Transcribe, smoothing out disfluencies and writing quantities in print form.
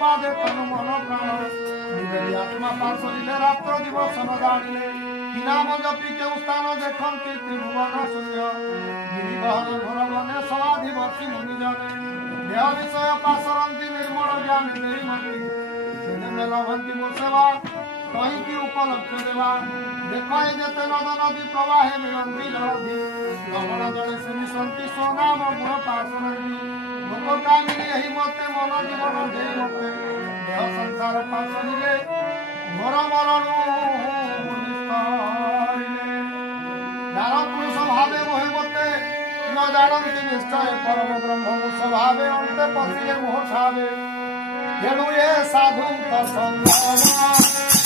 पादे तनु मन प्राण निवेली आत्मा पार्श्वले रात्र दिवस न जानिले कि नाम जपी केउ स्थान देखन्ति त्रिभुवन शून्य गिरिगहन घोर बने समाधि बसी मुनि जने देह विषय पासरन्ति निर्मल ज्ञान देई मति सेने लभन्ति मो सेवा कहीं की उपलक्ष्य देवा देखै जेते नद नदी प्रवाहे मिलन्ति जलधि लवण जले से मिशन्ति सोनाम गुण पासरन्ति लोककामिनी यही मते मन जीवन दे मते देह संसार पासरिले घोर मरण ज्ञान पुरुष भावे मोहे मते न जानन्ति निश्चय परम ब्रह्म स्वभावे अन्ते पतिले मोह छावे हेडु ये साधु संगम